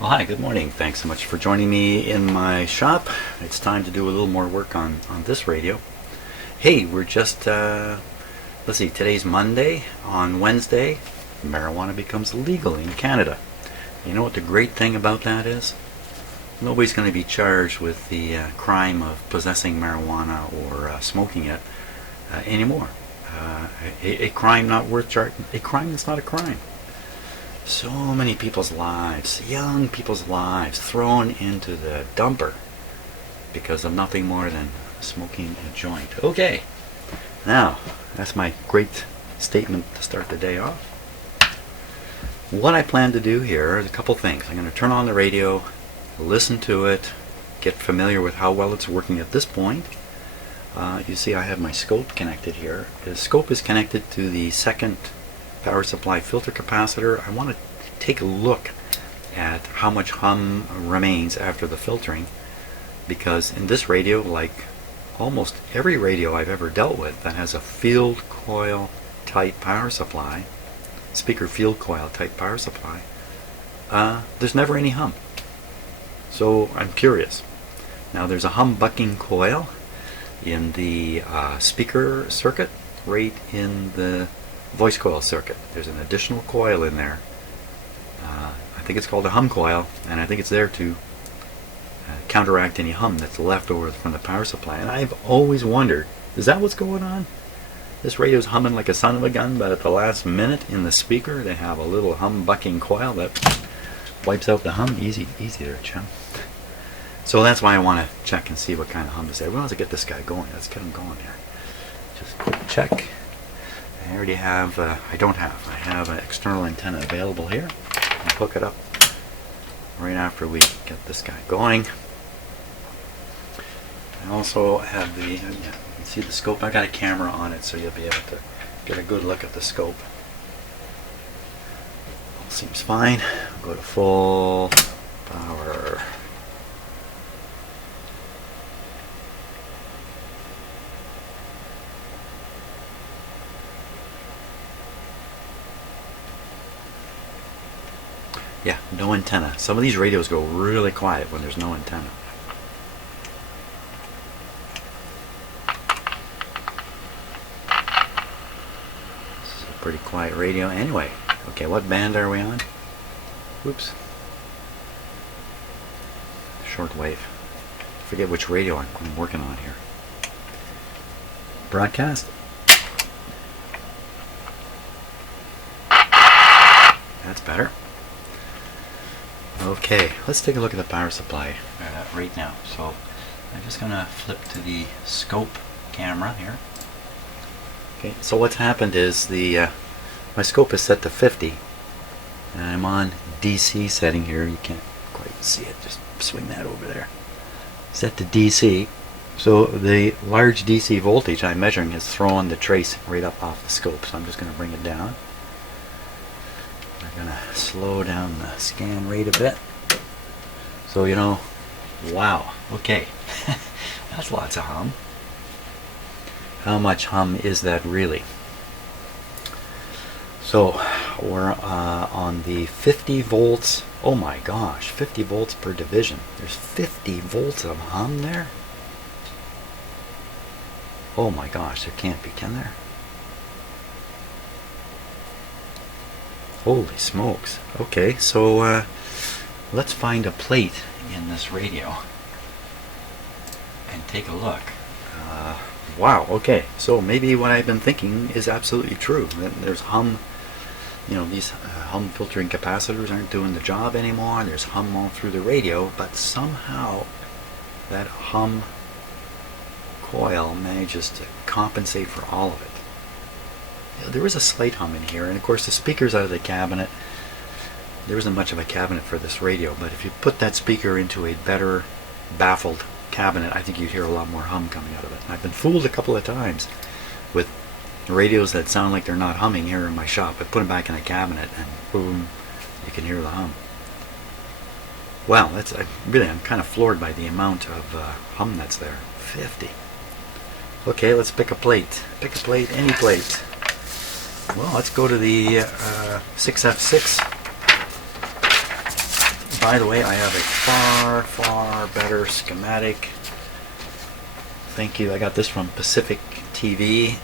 Well, hi, good morning. Thanks so much for joining me in my shop. It's time to do a little more work on this radio. Hey, we're just, let's see, today's Monday. On Wednesday, marijuana becomes legal in Canada. You know what the great thing about that is? Nobody's going to be charged with the crime of possessing marijuana or smoking it anymore. A crime not worth charging. A crime that's not a crime. So many people's lives, young people's lives, thrown into the dumper because of nothing more than smoking a joint. Okay, now that's my great statement to start the day off. What I plan to do here is a couple things. I'm going to turn on the radio, listen to it, get familiar with how well it's working at this point. You see I have my scope connected here. The scope is connected to the second power supply filter capacitor. I want to take a look at how much hum remains after the filtering, because in this radio, like almost every radio I've ever dealt with that has a field coil type power supply, speaker field coil type power supply, there's never any hum. So I'm curious. Now there's a hum bucking coil in the speaker circuit, right in the voice coil circuit. There's an additional coil in there. I think it's called a hum coil, and I think it's there to counteract any hum that's left over from the power supply. And I've always wondered, is that what's going on? This radio's humming like a son of a gun, but at the last minute in the speaker they have a little hum bucking coil that wipes out the hum. Easy there, chum. So that's why I want to check and see what kind of hum is there. We want to get this guy going. Let's get him going here. Just quick check. I already have, I have an external antenna available here. I'll hook it up right after we get this guy going. I also have the, you can see the scope. I got a camera on it, so you'll be able to get a good look at the scope. All seems fine. I'll go to full power. Yeah, no antenna. Some of these radios go really quiet when there's no antenna. This is a pretty quiet radio. Anyway, okay, what band are we on? Oops. Shortwave. Forget which radio I'm working on here. Broadcast. That's better. Okay, let's take a look at the power supply right now. So I'm just going to flip to the scope camera here. Okay, so what's happened is the my scope is set to 50, and I'm on DC setting here. You can't quite see it. Just swing that over there. Set to DC. So the large DC voltage I'm measuring has thrown the trace right up off the scope. So I'm just going to bring it down. I'm going to slow down the scan rate a bit. So, you know, wow, okay, that's lots of hum. How much hum is that really? So, we're on the 50 volts, oh my gosh, 50 volts per division. There's 50 volts of hum there? Oh my gosh, there can't be, can there? Holy smokes. Okay, so let's find a plate in this radio and take a look. Wow, okay, so maybe what I've been thinking is absolutely true. There's hum, you know, these hum filtering capacitors aren't doing the job anymore. There's hum all through the radio, but somehow that hum coil manages to compensate for all of it. There is a slight hum in here, and of course the speaker's out of the cabinet. There isn't much of a cabinet for this radio, but if you put that speaker into a better baffled cabinet, I think you'd hear a lot more hum coming out of it. And I've been fooled a couple of times with radios that sound like they're not humming here in my shop. I put them back in a cabinet and boom, you can hear the hum. Wow, I'm kind of floored by the amount of hum that's there. 50. Okay, let's pick a plate. Pick a plate, any plate. Well, let's go to the 6F6 by the way, I have a far, far better schematic. Thank you. I got this from Pacific TV.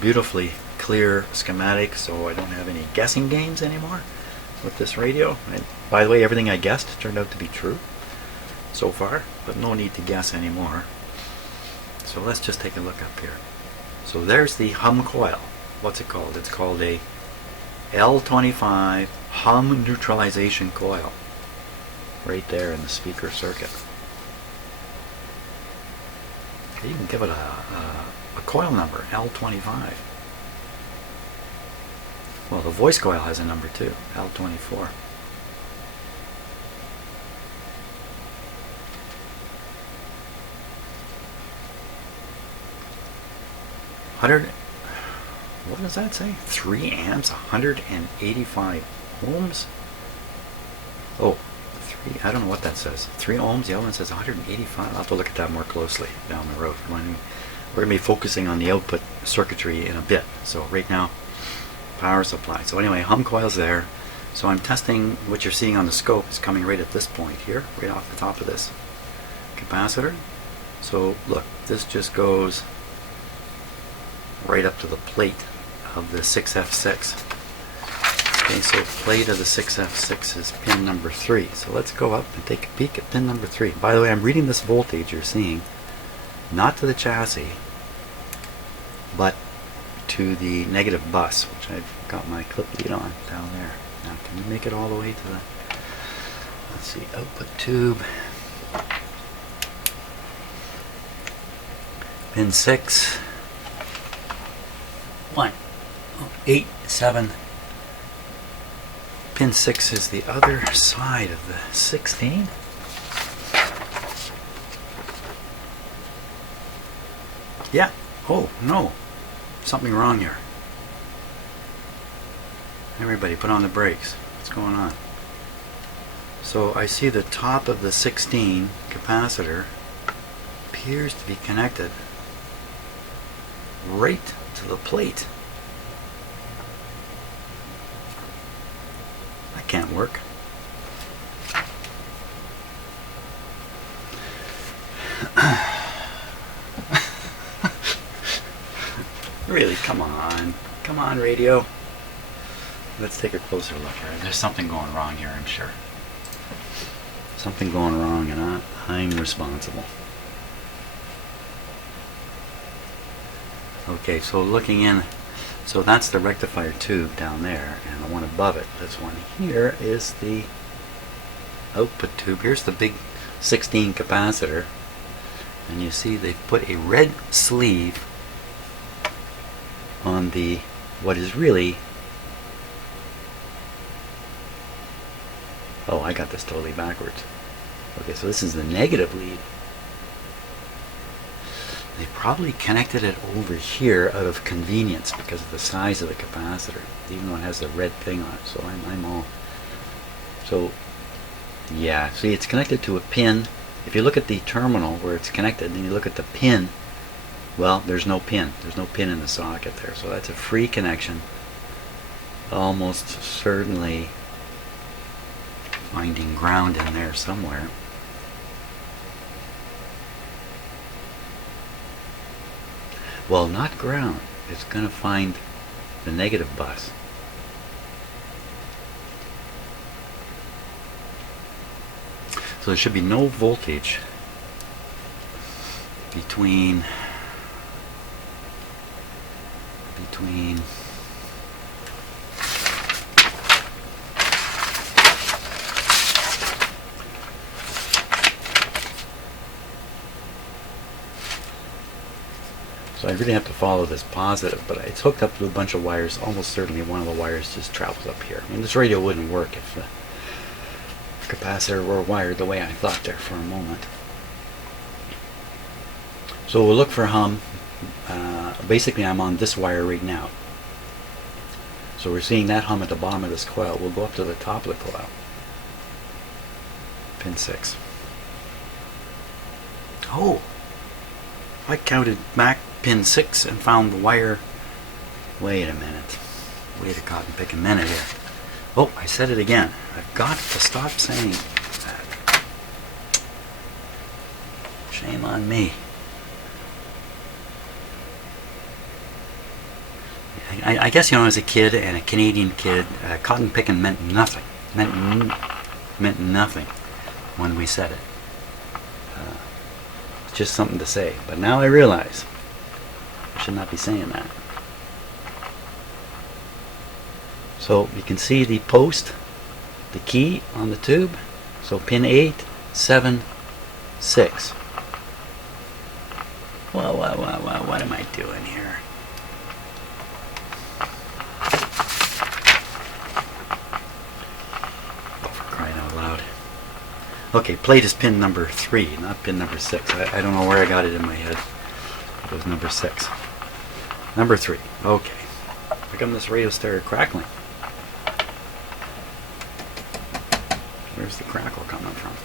Beautifully clear schematic, so I don't have any guessing games anymore with this radio. And by the way, everything I guessed turned out to be true so far, but no need to guess anymore. So let's just take a look up here. So there's the hum coil. What's it called? It's called a L25 hum neutralization coil. Right there in the speaker circuit. You can give it a coil number, L25. Well, the voice coil has a number too, L24. What does that say? 3 amps, 185 ohms? Oh, I don't know what that says. 3 ohms, the other one says 185. I'll have to look at that more closely down the road. We're going to be focusing on the output circuitry in a bit. So right now, power supply. So anyway, hum coil's there. So I'm testing what you're seeing on the scope is coming right at this point here, right off the top of this capacitor. So look, this just goes right up to the plate of the 6F6. Okay, so plate of the 6F6 is pin number 3. So let's go up and take a peek at pin number 3. By the way, I'm reading this voltage you're seeing, not to the chassis, but to the negative bus, which I've got my clip lead on down there. Now, can you make it all the way to the, let's see, output tube. Pin 6. 1, 8, 7. Pin 6 is the other side of the 16. Yeah. Oh, no. Something wrong here. Everybody put on the brakes. What's going on? So I see the top of the 16 capacitor appears to be connected right to the plate. That can't work. Really, come on radio. Let's take a closer look here. There's something going wrong here, I'm sure. Something going wrong, and I'm responsible. Okay, so looking in, so that's the rectifier tube down there, and the one above it, this one here, is the output tube. Here's the big 16 capacitor, and you see they've put a red sleeve on the, what is really, oh, I got this totally backwards. Okay, so this is the negative lead. They probably connected it over here out of convenience because of the size of the capacitor, even though it has the red thing on it. So I'm all, so yeah, see, it's connected to a pin. If you look at the terminal where it's connected, then you look at the pin, well, there's no pin. There's no pin in the socket there. So that's a free connection. Almost certainly finding ground in there somewhere. Well, not ground. It's going to find the negative bus. So there should be no voltage between so I really have to follow this positive, but it's hooked up to a bunch of wires. Almost certainly one of the wires just travels up here. I mean, this radio wouldn't work if the capacitor were wired the way I thought there for a moment. So we'll look for hum. Basically, I'm on this wire right now. So we're seeing that hum at the bottom of this coil. We'll go up to the top of the coil. Pin 6. Oh! I counted back pin 6 and found the wire. Wait a minute. Wait a cotton pick a minute here. Oh, I said it again. I've got to stop saying that. Shame on me. I guess, you know, as a kid and a Canadian kid, cotton picking meant nothing. Meant nothing when we said it. It's just something to say. But now I realize I should not be saying that. So you can see the post, the key on the tube. So pin 8, 7, 6. Well, what am I doing here? Okay, plate is pin number 3, not pin number 6. I don't know where I got it in my head. It was number 6. Number 3. Okay. How come this radio started crackling? Where's the crackle coming from?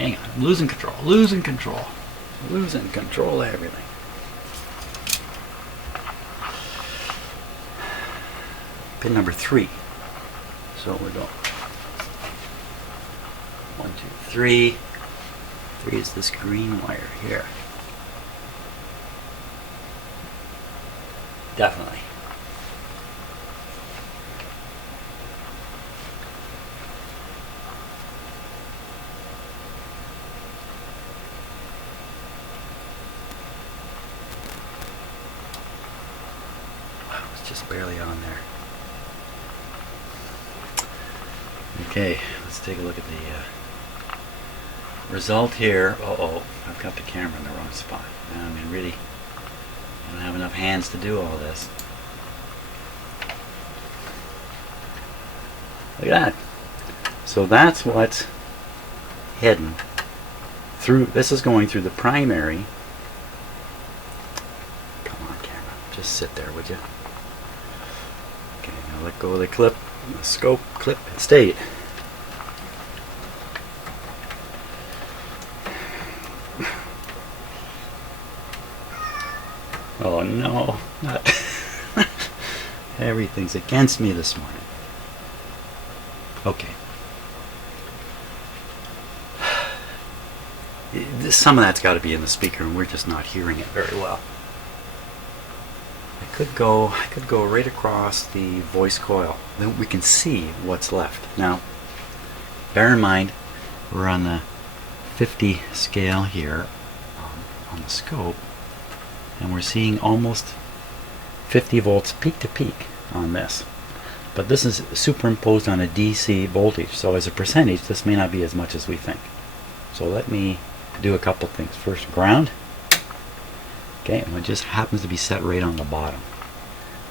Hang on. I'm losing control. Losing control. Losing control of everything. Pin number 3. So we're going 1, 2, 3. 3 is this green wire here. Definitely. Wow, it's just barely on there. Okay, let's take a look at the result here. Uh-oh, I've got the camera in the wrong spot. I mean, really, I don't have enough hands to do all this. Look at that. So that's what's heading through. This is going through the primary. Come on, camera. Just sit there, would you? Okay, now let go of the clip. The scope clip. It stayed. Oh no, not everything's against me this morning. Okay. Some of that's got to be in the speaker and we're just not hearing it very well. I could go right across the voice coil. Then we can see what's left. Now, bear in mind, we're on the 50 scale here on the scope. And we're seeing almost 50 volts peak to peak on this. But this is superimposed on a DC voltage, so as a percentage this may not be as much as we think. So let me do a couple things. First, ground. Okay, and it just happens to be set right on the bottom.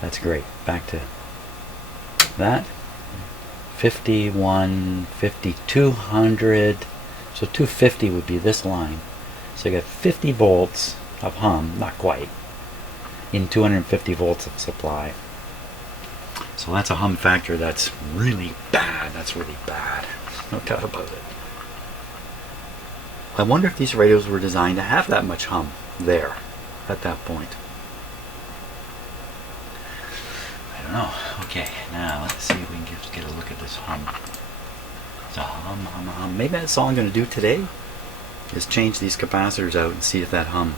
That's great. Back to that. 51, 5200. So 250 would be this line. So you got 50 volts of hum, not quite, in 250 volts of supply. So that's a hum factor that's really bad. That's really bad. No doubt about it. I wonder if these radios were designed to have that much hum there at that point. I don't know. Okay, now let's see if we can just get a look at this hum. It's a hum. Maybe that's all I'm going to do today is change these capacitors out and see if that hum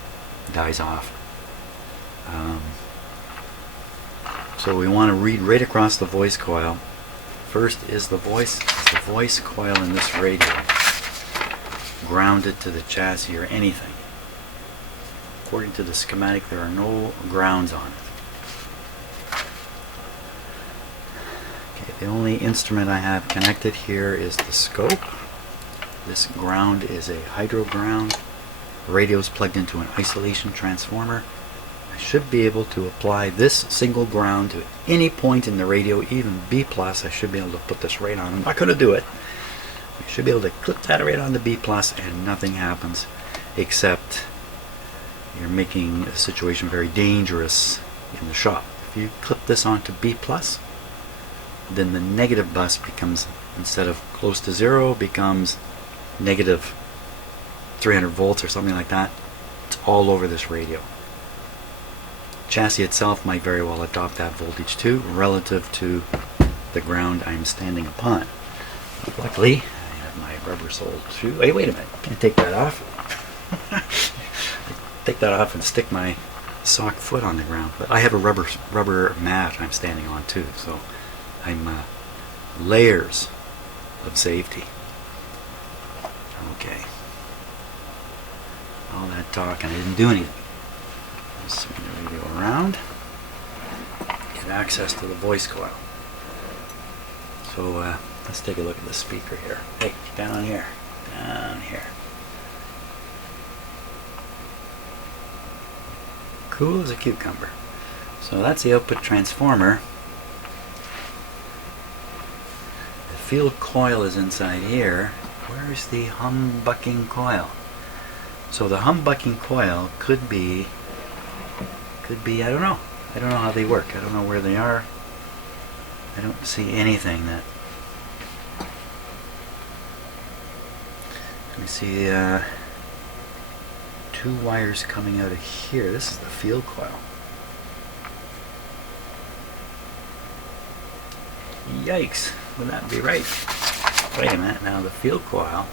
dies off. So we want to read right across the voice coil. First, is the voice coil in this radio grounded to the chassis or anything? According to the schematic, there are no grounds on it. Okay, the only instrument I have connected here is the scope. This ground is a hydro ground. The radio is plugged into an isolation transformer. I should be able to apply this single ground to any point in the radio, even B+. I should be able to put this right on. I'm not going to do it. You should be able to clip that right on the B+, and nothing happens, except you're making a situation very dangerous in the shop. If you clip this onto B+, then the negative bus becomes, instead of close to 0, becomes negative 300 volts or something like that. It's all over this radio. Chassis itself might very well adopt that voltage too, relative to the ground I'm standing upon. Luckily, I have my rubber-soled shoe. Hey, wait a minute. Can I take that off? Take that off and stick my sock foot on the ground. But I have a rubber mat I'm standing on too, so I'm layers of safety. Okay. All that talk and I didn't do anything. Let's swing the radio around. Get access to the voice coil. So let's take a look at the speaker here. Hey, down here. Down here. Cool as a cucumber. So that's the output transformer. The field coil is inside here. Where's the humbucking coil? So the humbucking coil could be, I don't know. I don't know how they work. I don't know where they are. I don't see anything that. Let me see, 2 wires coming out of here. This is the field coil. Yikes, would that be right? Wait a minute, now the field coil.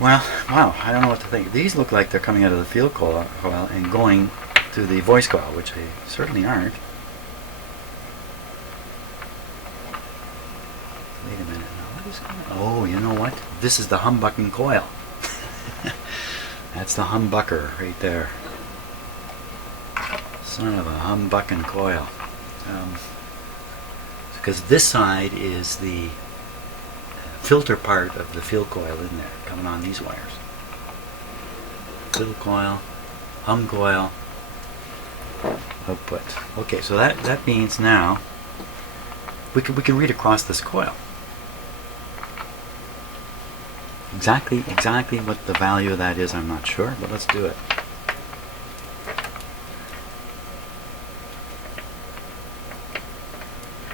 Well, wow, I don't know what to think. These look like they're coming out of the field coil and going to the voice coil, which they certainly aren't. Wait a minute, now what is going on? Oh, you know what? This is the humbucking coil. That's the humbucker right there. Son of a humbucking coil. Because this side is the filter part of the field coil in there, coming on these wires. Field coil, hum coil, output. Okay, so that means now we can read across this coil. Exactly what the value of that is, I'm not sure, but let's do it.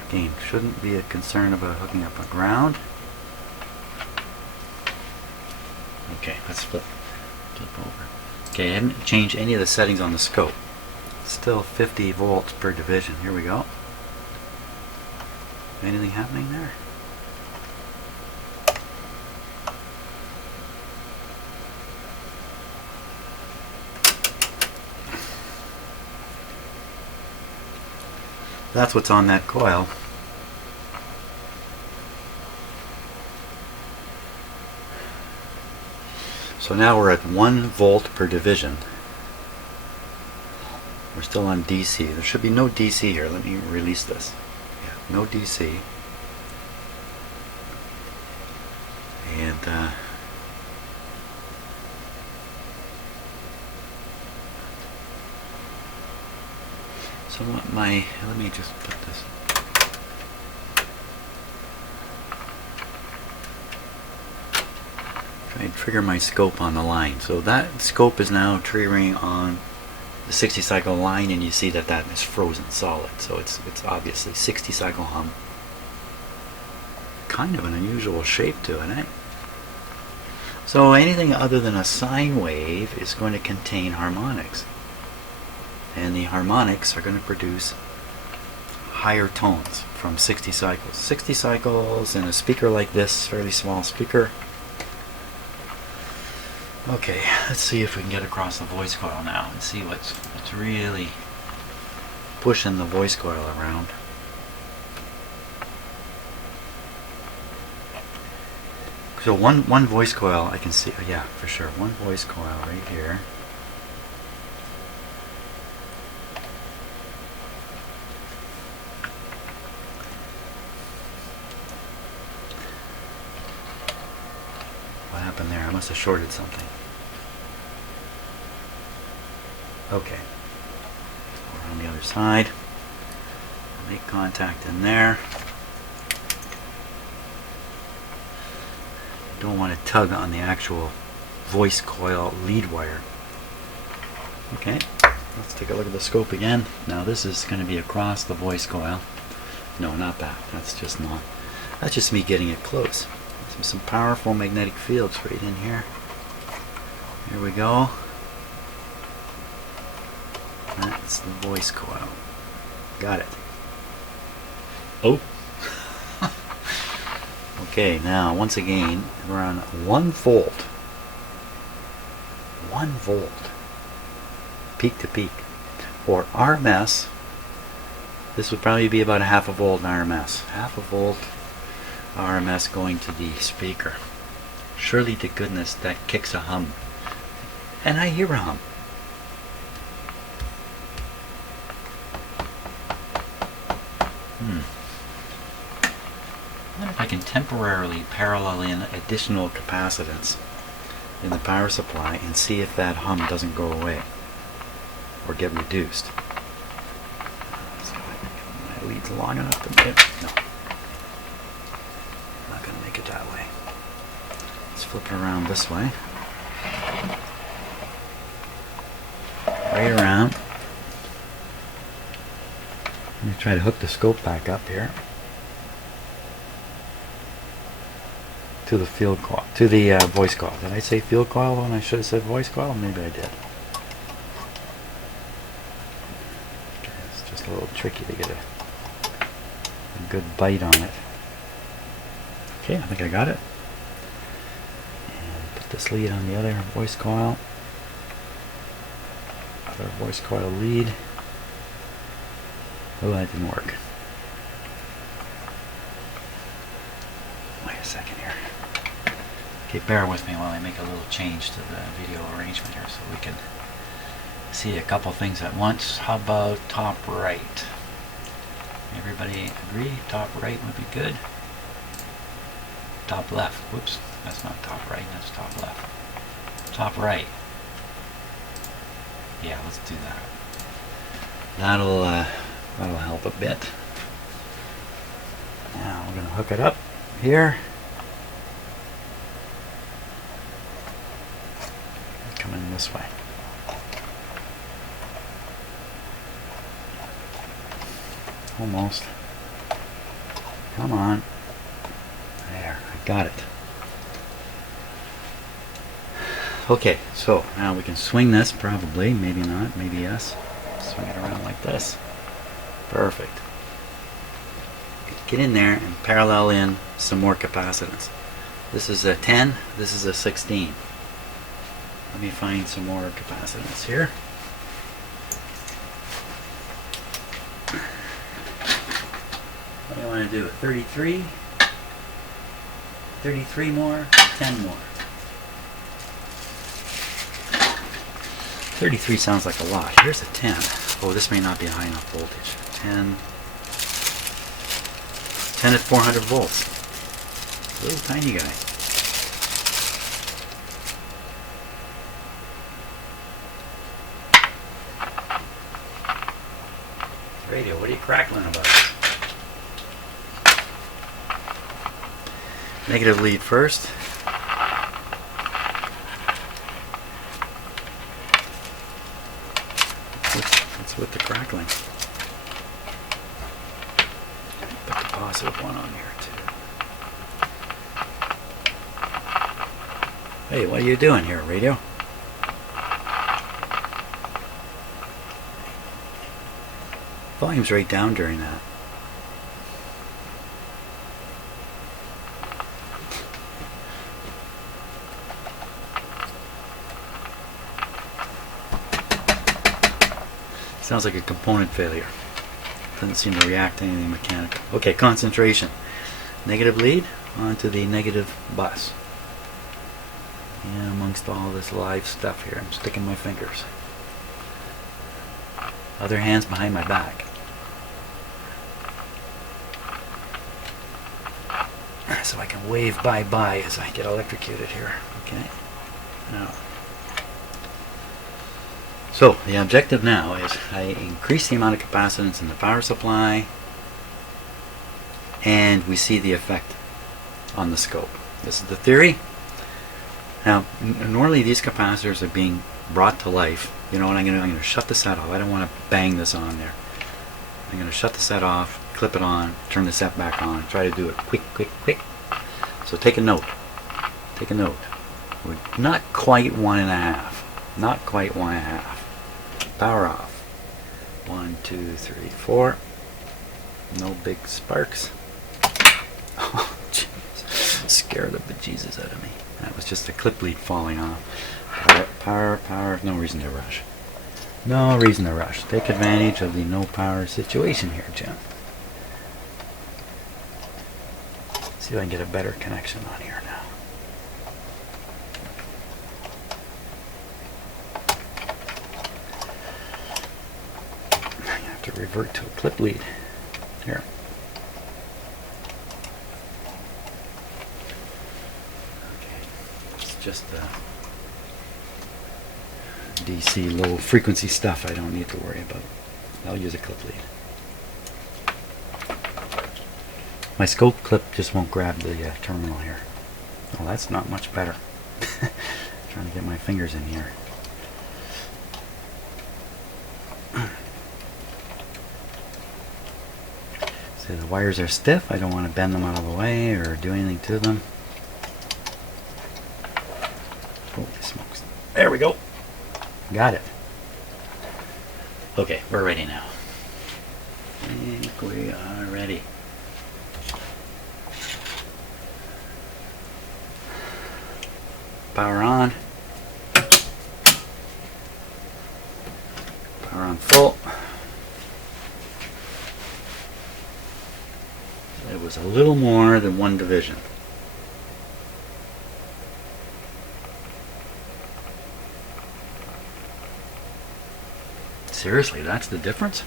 Again, shouldn't be a concern about hooking up a ground. Okay, let's flip over. Okay, I haven't changed any of the settings on the scope. Still 50 volts per division. Here we go. Anything happening there? That's what's on that coil. So now we're at 1 volt per division. We're still on DC. There should be no DC here. Let me release this. Yeah, no DC. And so what let me just put this. Try and trigger my scope on the line. So that scope is now triggering on the 60 cycle line, and you see that that is frozen solid. So it's obviously 60 cycle hum. Kind of an unusual shape to it, eh? So anything other than a sine wave is going to contain harmonics. And the harmonics are going to produce higher tones from 60 cycles. 60 cycles in a speaker like this, fairly small speaker. Okay, let's see if we can get across the voice coil now and see what's really pushing the voice coil around. So one voice coil I can see, yeah, for sure, one voice coil right here. What happened there? I must have shorted something. Okay. We're on the other side. Make contact in there. Don't want to tug on the actual voice coil lead wire. Okay, let's take a look at the scope again. Now this is going to be across the voice coil. No, not that. That's just not. That's just me getting it close. Some powerful magnetic fields right in here. Here we go. That's the voice coil. Got it. Oh. Okay, now once again we're on 1 volt. 1 volt. Peak to peak. Or RMS. This would probably be about a half a volt RMS. Half a volt RMS going to the speaker. Surely to goodness that kicks a hum. And I hear a hum. I wonder if I can temporarily parallel in additional capacitance in the power supply and see if that hum doesn't go away or get reduced. So my lead's long enough to make it. No. I'm not going to make it that way. Let's flip it around this way. Right around. Let me try to hook the scope back up here to the field coil, to the voice coil. Did I say field coil when I should have said voice coil? Maybe I did. Okay, it's just a little tricky to get a good bite on it. Okay, I think I got it. And put this lead on the other voice coil. Other voice coil lead. Oh, that didn't work. Wait a second here. Okay, bear with me while I make a little change to the video arrangement here so we can see a couple things at once. How about top right? Everybody agree? Top right would be good. Top left. Whoops, that's not top right, that's top left. Top right. Yeah, let's do that. That'll help a bit. Now we're going to hook it up here. Come in this way. Almost. Come on. There, I got it. Okay, so now we can swing this probably, maybe not, maybe yes. Swing it around like this. Perfect. Get in there and parallel in some more capacitance. This is a 10, this is a 16. Let me find some more capacitance here. What do you want to do? 33? 33 more? 10 more? 33 sounds like a lot. Here's a 10. Oh, this may not be a high enough voltage. 10 at 400 volts. Little tiny guy. Radio, what are you crackling about? Negative lead first. What's with the crackling? Put the positive one on here too. Hey, what are you doing here, radio? Volume's right down during that. Sounds like a component failure. Doesn't seem to react to anything mechanical. Okay, concentration. Negative lead onto the negative bus. And amongst all this live stuff here, I'm sticking my fingers. Other hand's behind my back. So I can wave bye-bye as I get electrocuted here. Okay. Now. So the objective now is I increase the amount of capacitance in the power supply and we see the effect on the scope. This is the theory. Now normally these capacitors are being brought to life. You know what I'm going to do? I'm going to shut the set off. I don't want to bang this on there. I'm going to shut the set off clip it on, turn the set back on, try to do it quick, quick, quick. So take a note. Take a note. We're not quite 1.5. Not quite 1.5. Power off. 1, 2, 3, 4. No big sparks. Oh, jeez. Scared the bejesus out of me. That was just a clip lead falling off. Power, power. No reason to rush. No reason to rush. Take advantage of the no power situation here, Jim. See if I can get a better connection on here now. I have to revert to a clip lead. Here. Okay. It's just DC low frequency stuff I don't need to worry about. I'll use a clip lead. My scope clip just won't grab the terminal here. Oh, that's not much better. Trying to get my fingers in here. So the wires are stiff. I don't want to bend them out of the way or do anything to them. Holy smokes. There we go. Got it. Okay, we're ready now. I think we are ready. Power on. Power on full. It was a little more than one division. Seriously, that's the difference?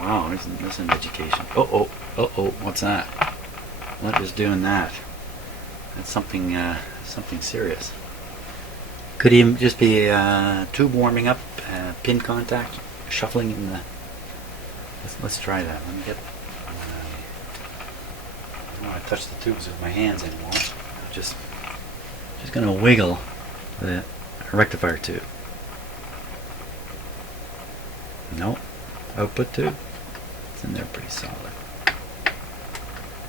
Wow, this is an education. Oh, what's that? What is doing that? That's something serious. Could even just be a tube warming up, pin contact, shuffling in the... Let's try that. Let me get... I don't want to touch the tubes with my hands anymore. I'm just going to wiggle the rectifier tube. Nope. Output tube. It's in there pretty solid.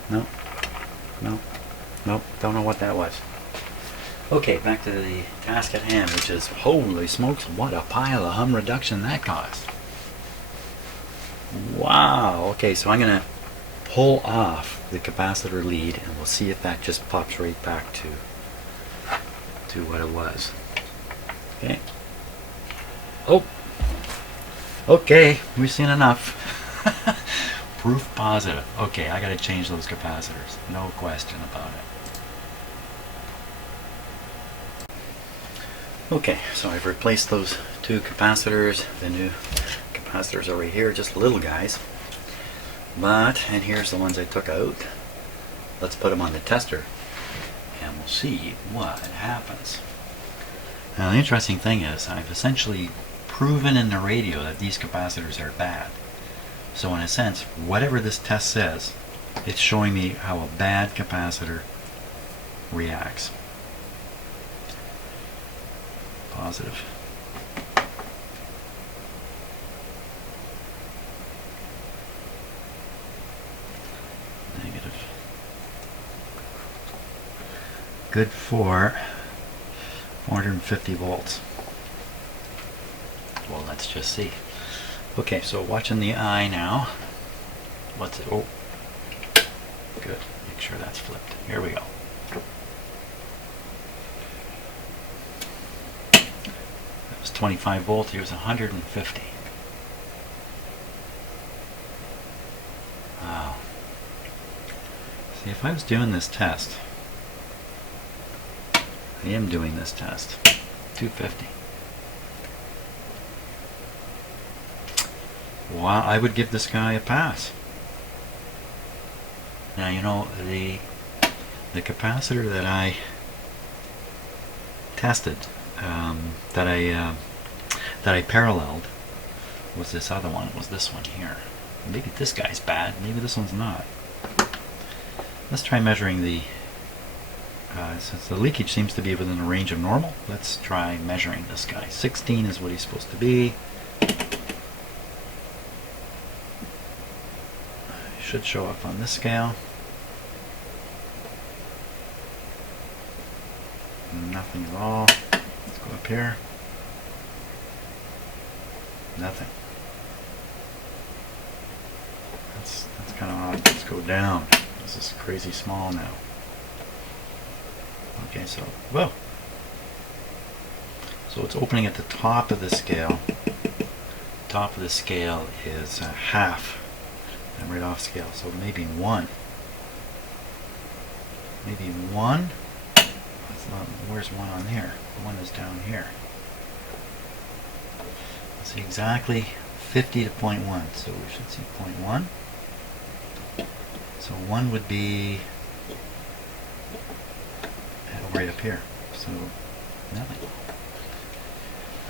Nope. Nope. Nope. Don't know what that was. Okay, back to the task at hand, which is, holy smokes, what a pile of hum reduction that caused. Wow. Okay, so I'm going to pull off the capacitor lead and we'll see if that just pops right back to what it was. Okay. Oh. Okay, we've seen enough. Proof positive. Okay, I got to change those capacitors. No question about it. Okay, so I've replaced those two capacitors. The new capacitors are right here, just little guys. And here's the ones I took out. Let's put them on the tester and we'll see what happens. Now the interesting thing is I've essentially proven in the radio that these capacitors are bad. So in a sense, whatever this test says, it's showing me how a bad capacitor reacts. Positive. Negative. Good for 450 volts. Well, let's just see. Okay, so watching the eye now. What's it? Oh, good. Make sure that's flipped. Here we go. It was 25 volts. Here's 150. Wow. See, if I was doing this test, I am doing this test. 250. Wow, I would give this guy a pass. Now, you know, the capacitor that I tested, that I paralleled, was this other one. It was this one here. Maybe this guy's bad. Maybe this one's not. Let's try measuring the Since the leakage seems to be within the range of normal, let's try measuring this guy. 16 is what he's supposed to be. Should show up on this scale. Nothing at all. Let's go up here. Nothing. That's kind of odd. Let's go down. This is crazy small now. Okay, so whoa. So it's opening at the top of the scale. Top of the scale is half. I'm right off scale, so maybe 1. Maybe 1. That's not, where's 1 on here? 1 is down here. Let's see, exactly 50 to 0.1. So we should see 0.1. So 1 would be right up here. So nothing.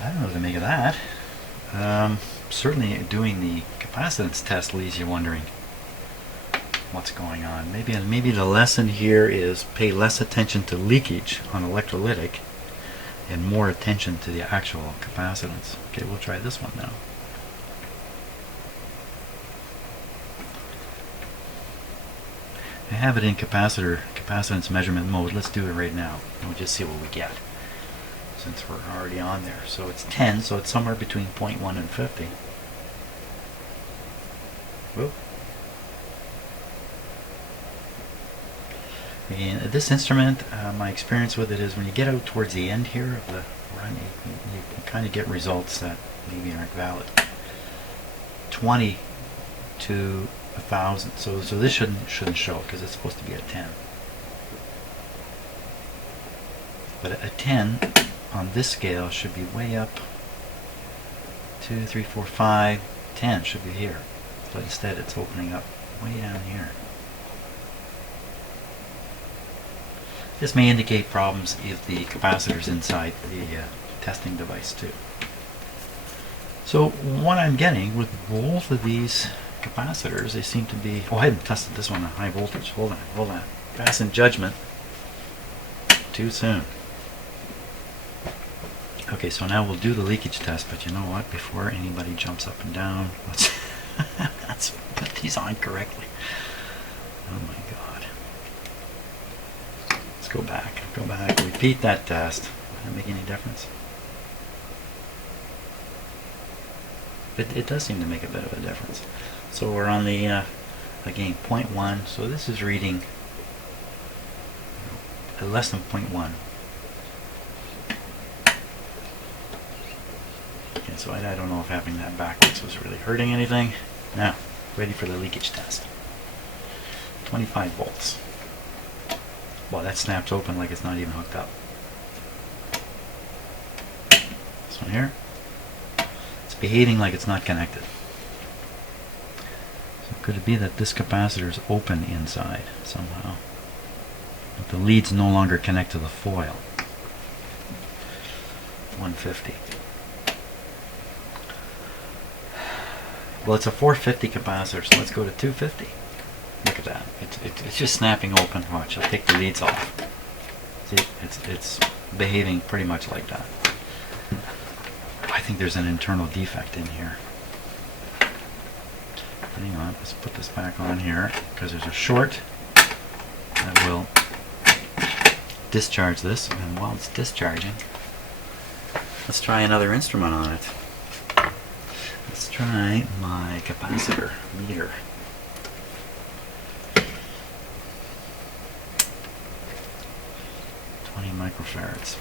I don't know what to make of that. Certainly doing the capacitance test leaves you wondering what's going on. Maybe the lesson here is pay less attention to leakage on electrolytic and more attention to the actual capacitance. Okay, we'll try this one now. I have it in capacitance measurement mode. Let's do it right now and we'll just see what we get, since we're already on there. So it's 10, so it's somewhere between 0.1 and 50. Whoa. And this instrument, my experience with it is when you get out towards the end here of the run, you kind of get results that maybe aren't valid. 20 to 1,000. So this shouldn't show because it's supposed to be at 10. But a 10 on this scale should be way up. 2, 3, 4, 5, 10 should be here. But instead it's opening up way down here. This may indicate problems if the capacitor's inside the testing device too. So what I'm getting with both of these capacitors, they seem to be... Oh, I haven't tested this one at high voltage. Hold on. Pass in judgment. Too soon. Okay, so now we'll do the leakage test, but you know what? Before anybody jumps up and down, let's put these on correctly. Oh my God. Let's go back, repeat that test. Does that make any difference? It does seem to make a bit of a difference. So we're on the, again, 0.1, so this is reading less than 0.1. Okay, so I don't know if having that backwards was really hurting anything. Now, ready for the leakage test. 25 volts. Well, that snaps open like it's not even hooked up. This one here. It's behaving like it's not connected. So could it be that this capacitor is open inside somehow? But the leads no longer connect to the foil. 150. Well, it's a 450 capacitor, so let's go to 250. Look at that. It's just snapping open. Watch, I'll take the leads off. See, it's behaving pretty much like that. I think there's an internal defect in here. Hang on, let's put this back on here because there's a short that will discharge this, and while it's discharging, let's try another instrument on it. Let's try my capacitor meter. Microfarads.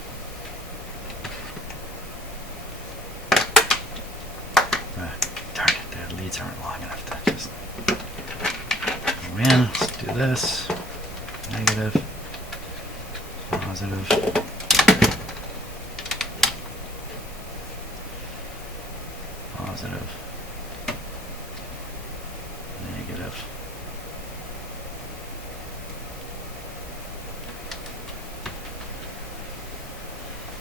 Darn it, the leads aren't long enough to just go in. Let's do this. Negative, positive, positive, negative.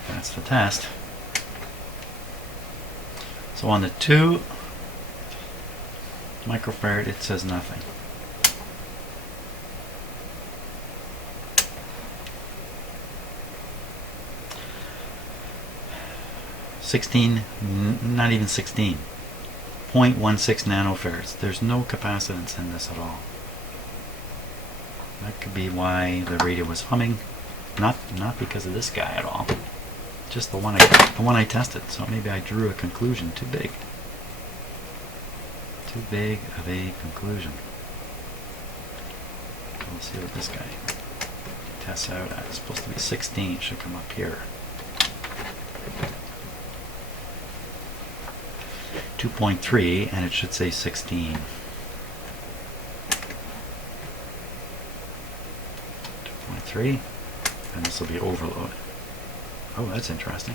That's the test. So on the 2 microfarad it says nothing. 16, not even 16. 0.16 nanofarads. There's no capacitance in this at all. That could be why the radio was humming. Not because of this guy at all. Just the one I tested. So maybe I drew a conclusion too big. Too big of a conclusion. We'll see what this guy tests out at. It's supposed to be 16. It should come up here. 2.3, and it should say 16. 2.3, and this will be overload. Oh, that's interesting.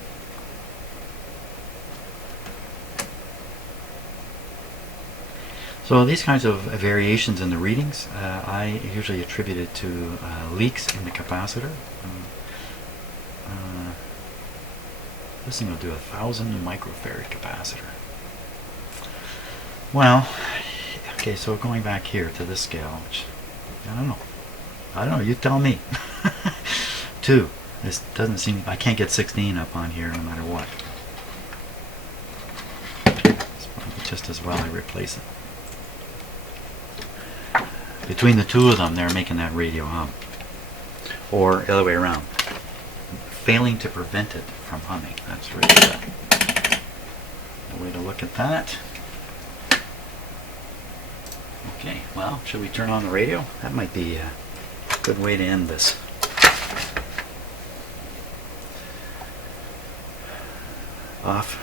So these kinds of variations in the readings, I usually attribute it to leaks in the capacitor. This thing will do 1,000 microfarad capacitor. Well, okay, so going back here to this scale, which, I don't know, you tell me. 2, this doesn't seem, I can't get 16 up on here no matter what. It's probably just as well I replace it. Between the two of them, they're making that radio hum. Or the other way around. Failing to prevent it from humming. That's really the way to look at that. Okay, well, should we turn on the radio? That might be a good way to end this. Off.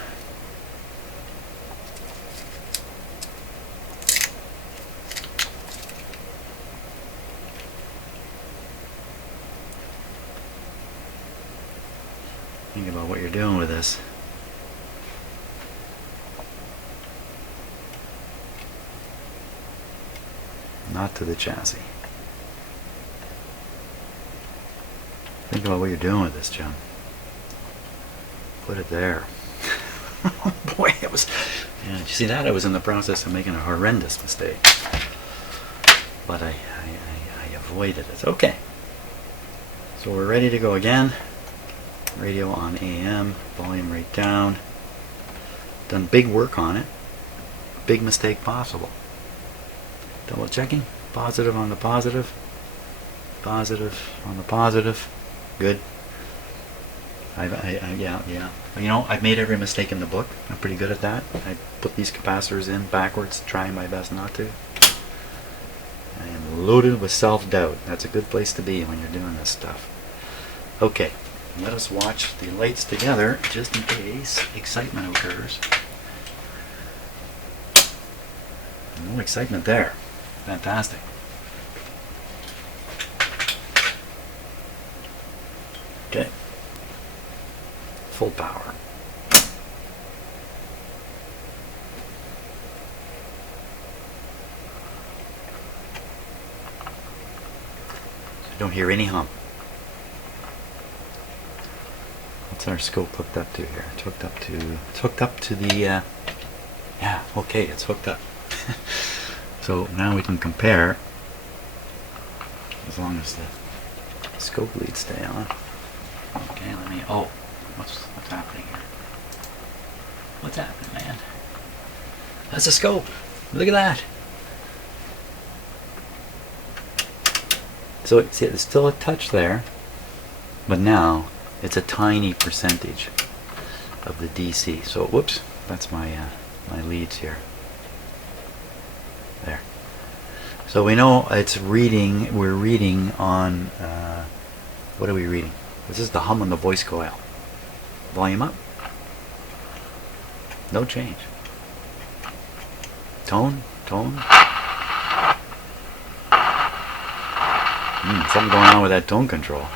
Think about what you're doing with this. Not to the chassis. Think about what you're doing with this, Jim. Put it there. Oh boy, it was. Yeah, you see that? I was in the process of making a horrendous mistake, but I avoided it. Okay. So we're ready to go again. Radio on AM, volume right down. Done big work on it. Big mistake possible. Double checking. Positive on the positive. Positive on the positive. Good. Yeah. You know, I've made every mistake in the book. I'm pretty good at that. I put these capacitors in backwards, trying my best not to. I am loaded with self-doubt. That's a good place to be when you're doing this stuff. Okay. Let us watch the lights together, just in case excitement occurs. No excitement there. Fantastic. Okay. Full power. So don't hear any hum. What's our scope hooked up to here? It's hooked up to the yeah, okay, it's hooked up. So now we can compare, as long as the scope leads stay on. Okay, let me, oh, what's happening here? What's happening, man? That's a scope. Look at that. So see, it's still a touch there, but now it's a tiny percentage of the DC. So whoops, that's my my leads here. There. So we know it's reading. We're reading on. What are we reading? This is the hum on the voice coil. Volume up. No change. Tone. Something going on with that tone control.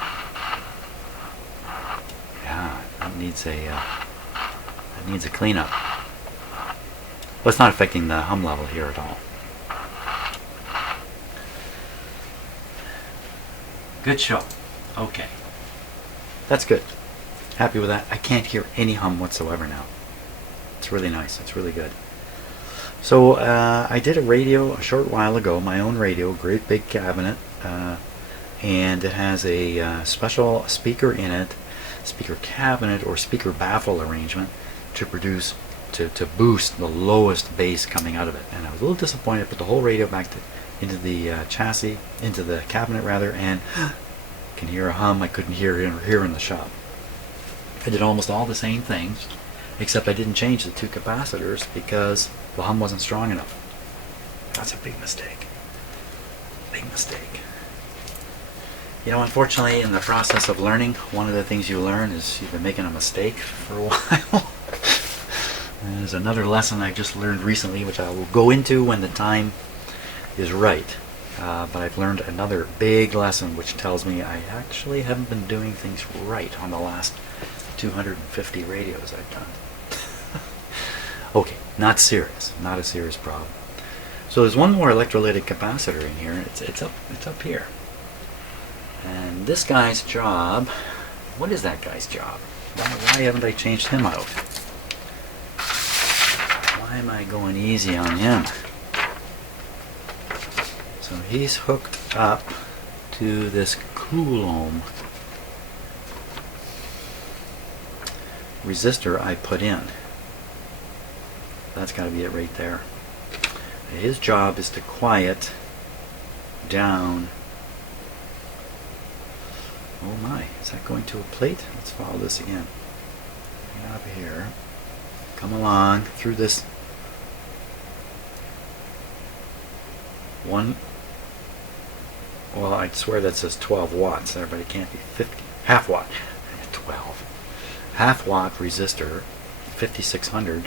That needs a cleanup. Well, it's not affecting the hum level here at all. Good show. Okay. That's good. Happy with that. I can't hear any hum whatsoever now. It's really nice. It's really good. So I did a radio a short while ago, my own radio, great big cabinet, and it has a special speaker in it, speaker cabinet or speaker baffle arrangement to produce, to boost the lowest bass coming out of it. And I was a little disappointed. I put the whole radio back into the chassis, into the cabinet rather, and can hear a hum I couldn't hear here in the shop. I did almost all the same things, except I didn't change the two capacitors because the hum wasn't strong enough. That's a big mistake. Big mistake. You know, unfortunately, in the process of learning, one of the things you learn is you've been making a mistake for a while. And there's another lesson I just learned recently, which I will go into when the time is right. But I've learned another big lesson, which tells me I actually haven't been doing things right on the last 250 radios I've done. Okay, not serious. Not a serious problem. So there's one more electrolytic capacitor in here. It's up here. And this guy's job, what is that guy's job? Why haven't I changed him out? Why am I going easy on him? So he's hooked up to this coulomb resistor I put in. That's got to be it right there. His job is to quiet down. Oh my, is that going to a plate? Let's follow this again. Get up here. Come along through this one. Well, I swear that says 12 watts there, but it can't be 50. Half watt. 12. Half watt resistor, 5600.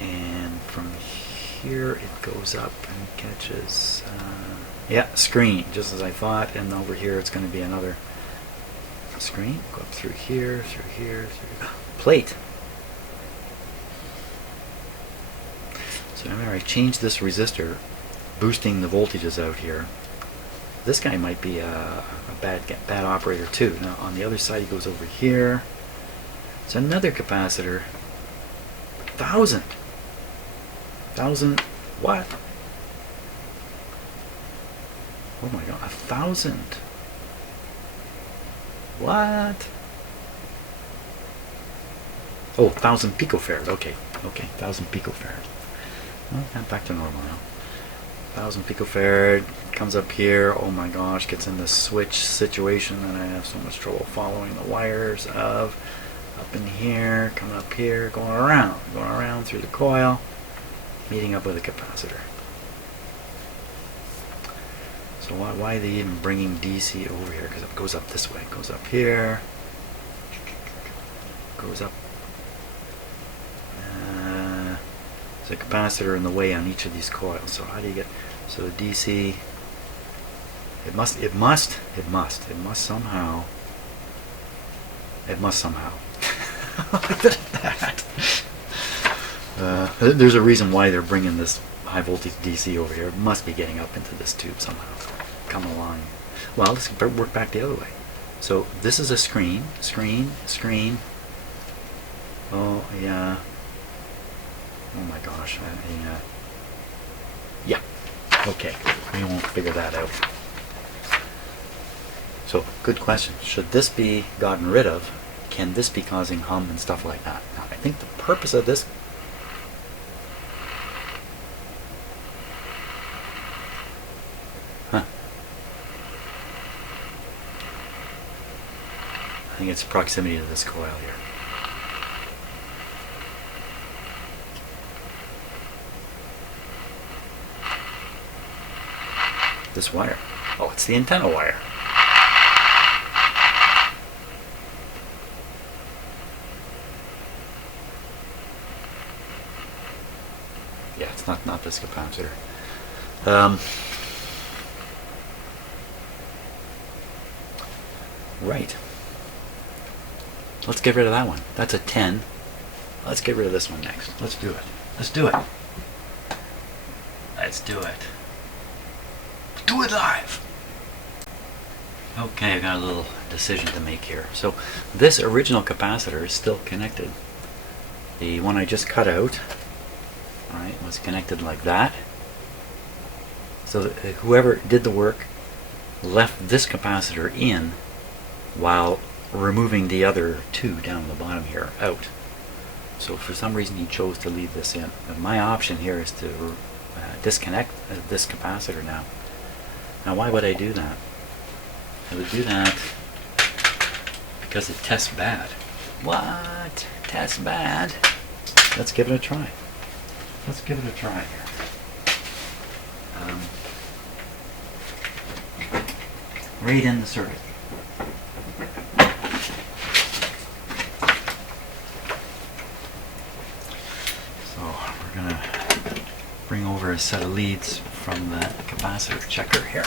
And from here it goes up and catches. Yeah, screen, just as I thought, and over here it's going to be another screen. Go up through here, plate. So remember, I changed this resistor, boosting the voltages out here. This guy might be a bad operator too. Now on the other side he goes over here. It's another capacitor. 1,000 what? Oh my god, 1,000. What? Oh, 1,000 picofarad. Okay, 1,000 picofarad. Well, not back to normal now. 1,000 picofarad comes up here. Oh my gosh, gets in this switch situation, and I have so much trouble following the wires of up in here, coming up here, going around through the coil, meeting up with a capacitor. So why are they even bringing DC over here? Because it goes up this way. It goes up here. Goes up. There's a capacitor in the way on each of these coils. So how do you get? So DC. It must somehow. Look at that. There's a reason why they're bringing this high voltage DC over here. It must be getting up into this tube somehow. Come along. Well, let's work back the other way. So this is a screen. Oh yeah. Oh my gosh. Yeah. Okay. We won't figure that out. So, good question. Should this be gotten rid of? Can this be causing hum and stuff like that? Now, I think the purpose of this. I think it's proximity to this coil here. This wire. Oh, it's the antenna wire. Yeah, it's not this capacitor. Right. Let's get rid of that one. That's a 10. Let's get rid of this one next. Let's do it. Let's do it. Let's do it. Do it live. Okay, I got a little decision to make here. So this original capacitor is still connected. The one I just cut out, alright, was connected like that. So whoever did the work left this capacitor in while removing the other two down the bottom here out. So for some reason he chose to leave this in. And my option here is to disconnect this capacitor now. Now why would I do that? I would do that because it tests bad. What? Tests bad? Let's give it a try. Let's give it a try here. Right in the circuit. So we're going to bring over a set of leads from the capacitor checker here.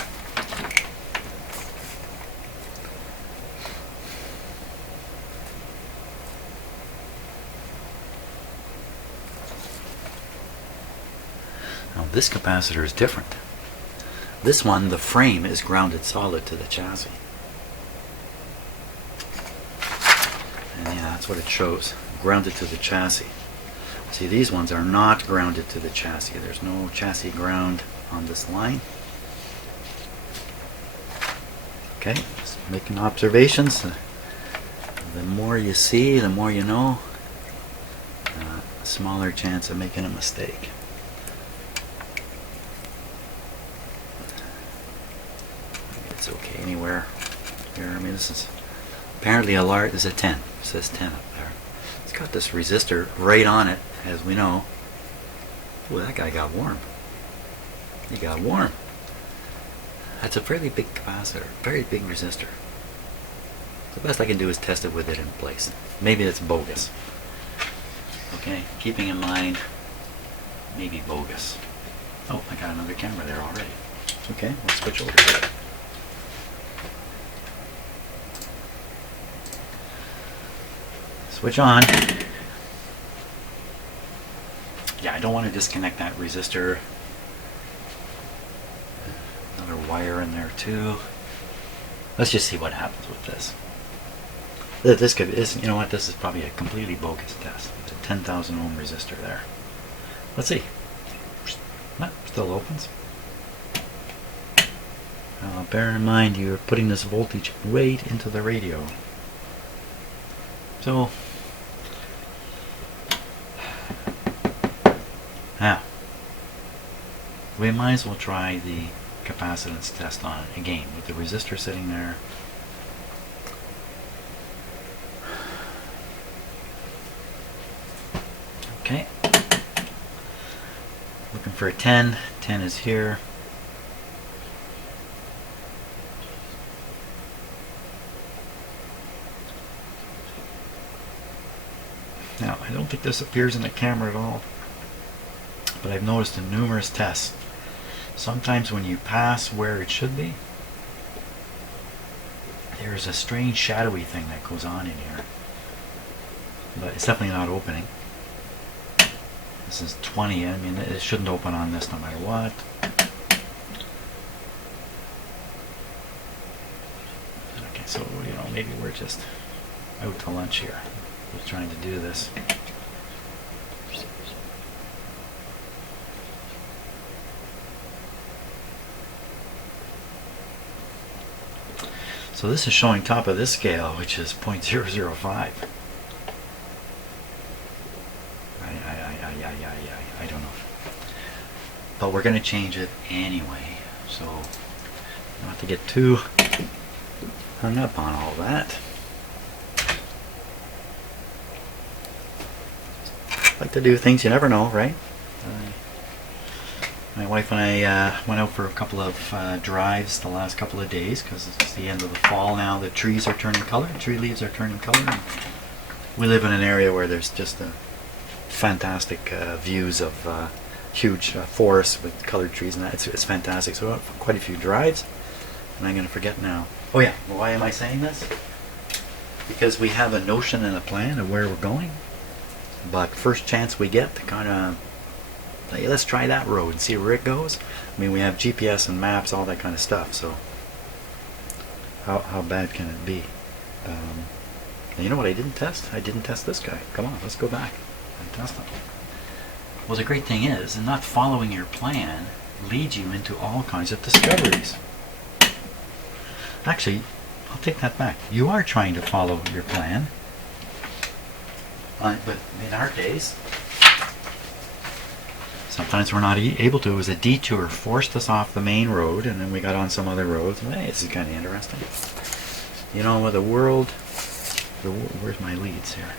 Now this capacitor is different. This one, the frame is grounded solid to the chassis. And yeah, that's what it shows. Grounded to the chassis. See, these ones are not grounded to the chassis. There's no chassis ground on this line. Okay, just making observations. The more you see, the more you know. Smaller chance of making a mistake. It's okay anywhere here. I mean, this is apparently a large. This is a 10. It says 10 up there. It's got this resistor right on it, as we know. Boy, that guy got warm. He got warm. That's a fairly big capacitor, very big resistor. The best I can do is test it with it in place. Maybe it's bogus. Okay, keeping in mind, maybe bogus. Oh, I got another camera there already. Okay, let's switch over to it. Switch on. Yeah, I don't want to disconnect that resistor. Another wire in there too. Let's just see what happens with this. This could, you know what? This is probably a completely bogus test. It's a 10,000 ohm resistor there. Let's see. No, still opens. Bear in mind you're putting this voltage right into the radio. So now we might as well try the capacitance test on it again with the resistor sitting there. Okay, looking for a 10. 10 is here. Now, I don't think this appears in the camera at all, but I've noticed in numerous tests, sometimes when you pass where it should be, there's a strange shadowy thing that goes on in here. But it's definitely not opening. This is 20. I mean, it shouldn't open on this no matter what. Okay, so, you know, maybe we're just out to lunch here. We're trying to do this. So this is showing top of this scale, which is 0.005. I don't know. But we're going to change it anyway. So not to get too hung up on all that. Like to do things you never know, right? My wife and I went out for a couple of drives the last couple of days because it's the end of the fall now. The trees are turning color, tree leaves are turning color. And we live in an area where there's just fantastic views of huge forests with colored trees, and that. It's fantastic. So quite a few drives, and I'm going to forget now. Oh yeah, why am I saying this? Because we have a notion and a plan of where we're going. But first chance we get to kind of, hey, let's try that road and see where it goes. I mean, we have GPS and maps, all that kind of stuff, so how bad can it be? You know what I didn't test? I didn't test this guy. Come on, let's go back and test him. Well, the great thing is, not following your plan leads you into all kinds of discoveries. Actually, I'll take that back. You are trying to follow your plan. But in our case, sometimes we're not able to. It was a detour, forced us off the main road, and then we got on some other roads. Hey, this is kind of interesting. You know, the world. Where's my leads here?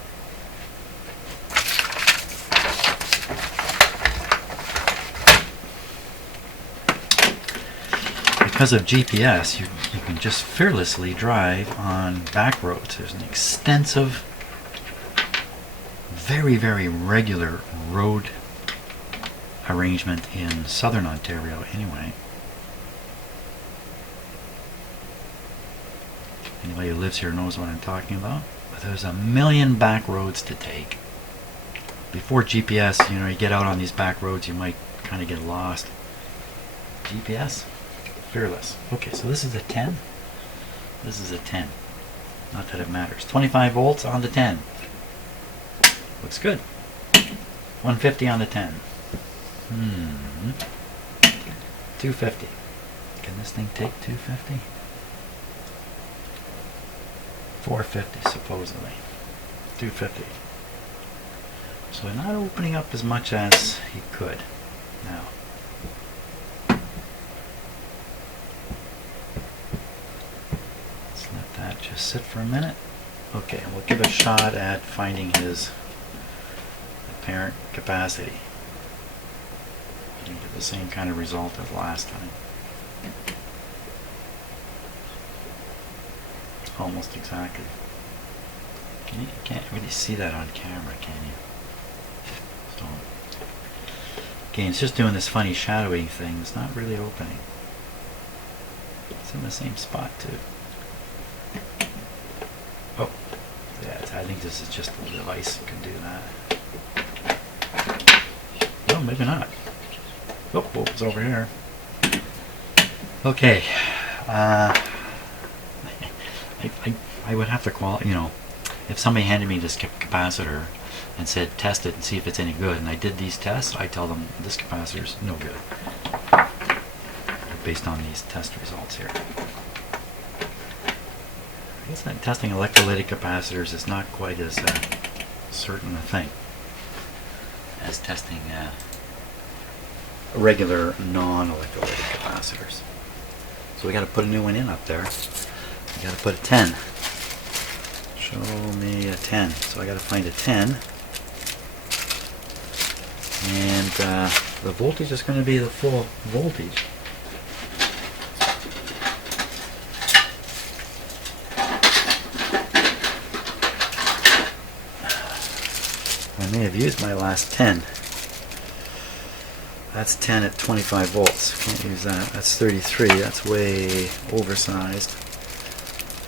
Because of GPS, you can just fearlessly drive on back roads. There's an extensive, very, very regular road arrangement in southern Ontario anyway. Anybody who lives here knows what I'm talking about. But there's a million back roads to take. Before GPS, you know, you get out on these back roads, you might kind of get lost. GPS? Fearless. Okay, so this is a 10. This is a 10. Not that it matters. 25 volts on the 10. Looks good. 150 on the 10. 250. Can this thing take 250? 450 supposedly. 250. So we're not opening up as much as he could. Now. Let's let that just sit for a minute. Okay, we'll give a shot at finding his apparent capacity. You get the same kind of result as last time. Almost exactly. You can't really see that on camera, can you? So, again, it's just doing this funny shadowing thing. It's not really opening. It's in the same spot too. Oh, yeah. I think this is just the device that can do that. No, maybe not. Oh, it's over here. Okay. I would have to if somebody handed me this capacitor and said test it and see if it's any good, and I did these tests, I tell them this capacitor's no good based on these test results here. I guess that testing electrolytic capacitors is not quite as certain a thing as testing regular non-electrolytic capacitors. So we got to put a new one in up there. We got to put a 10. Show me a 10. So I got to find a 10. And the voltage is going to be the full voltage. I may have used my last 10. That's 10 at 25 volts. Can't use that. That's 33. That's way oversized.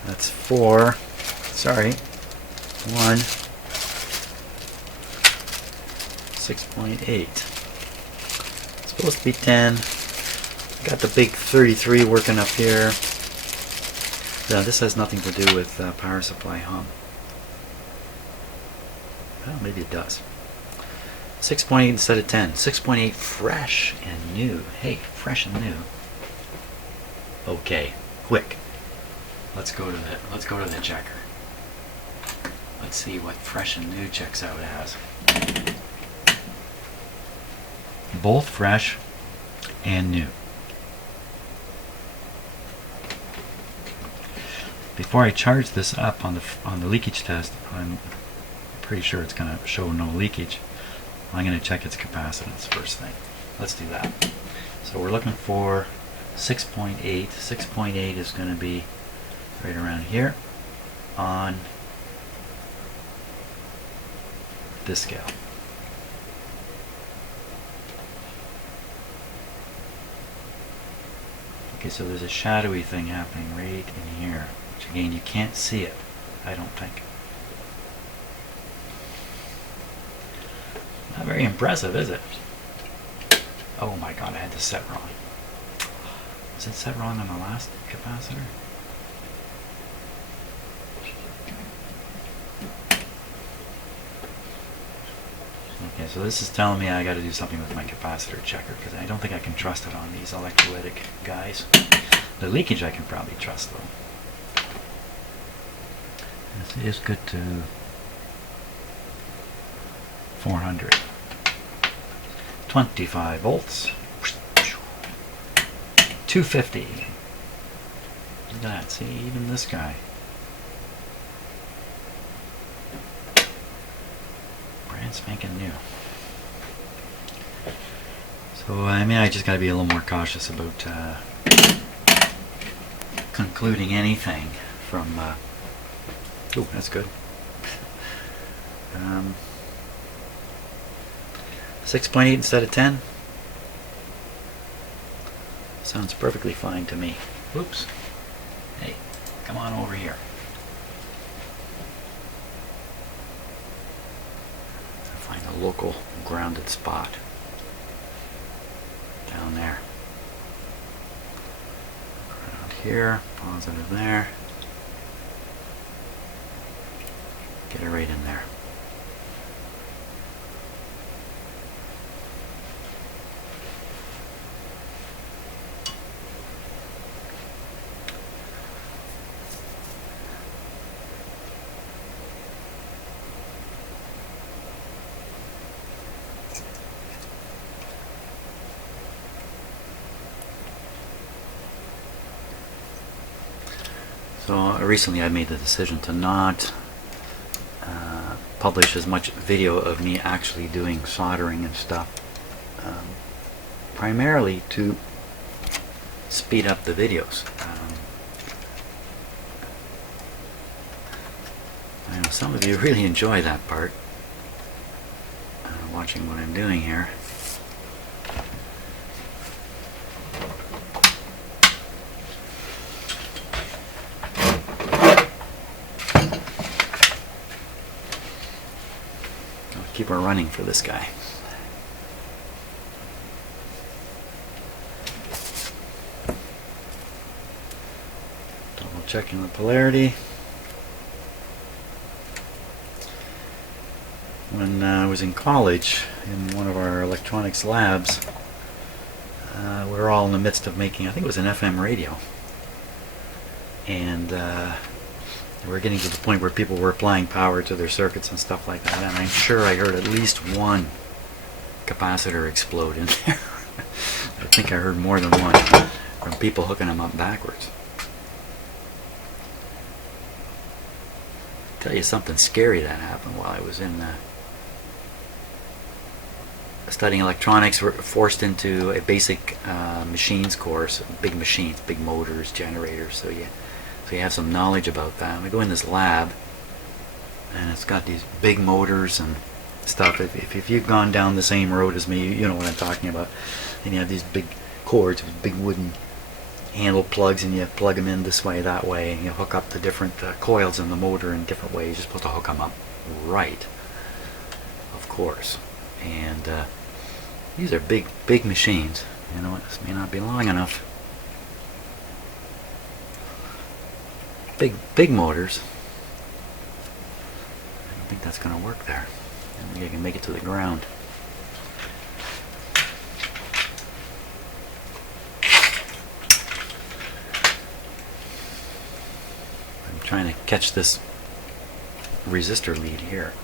That's 4. Sorry. 1. 6.8. Supposed to be 10. Got the big 33 working up here. Now this has nothing to do with power supply hum. Well, maybe it does. 6.8 instead of 10. 6.8 fresh and new. Hey, fresh and new. Okay, quick. Let's go to the checker. Let's see what fresh and new checks out as. Both fresh and new. Before I charge this up on the leakage test, I'm pretty sure it's going to show no leakage. I'm going to check its capacitance first thing. Let's do that. So we're looking for 6.8. 6.8 is going to be right around here on this scale. Okay, so there's a shadowy thing happening right in here, which again you can't see it, I don't think. Not very impressive, is it? Oh my god, I had this set wrong. Was it set wrong on the last capacitor? Okay, so this is telling me I got to do something with my capacitor checker, because I don't think I can trust it on these electrolytic guys. The leakage I can probably trust though. This is good to 400. 25 volts. 250. Look at that. See, even this guy. Brand spanking new. So, I mean, I just got to be a little more cautious about concluding anything from... oh, that's good. 6.8 instead of 10. Sounds perfectly fine to me. Oops. Hey, come on over here. Find a local grounded spot. Down there. Ground here, positive there. Get it right in there. So recently I made the decision to not publish as much video of me actually doing soldering and stuff, primarily to speed up the videos. I know some of you really enjoy that part, watching what I'm doing here. Keep her running for this guy. Double checking the polarity. When I was in college, in one of our electronics labs, we were all in the midst of making, I think it was an FM radio. And we're getting to the point where people were applying power to their circuits and stuff like that, and I'm sure I heard at least one capacitor explode in there. I think I heard more than one from people hooking them up backwards. I'll tell you something scary that happened while I was in studying electronics. We're forced into a basic machines course, big machines, big motors, generators, so you have some knowledge about that. We go in this lab, and it's got these big motors and stuff. If you've gone down the same road as me, you know what I'm talking about. And you have these big cords with big wooden handle plugs, and you plug them in this way, that way, and you hook up the different coils in the motor in different ways. You're supposed to hook them up right, of course. And these are big machines. You know, this may not be long enough. Big motors. I don't think that's going to work there. I don't think I can make it to the ground. I'm trying to catch this resistor lead here.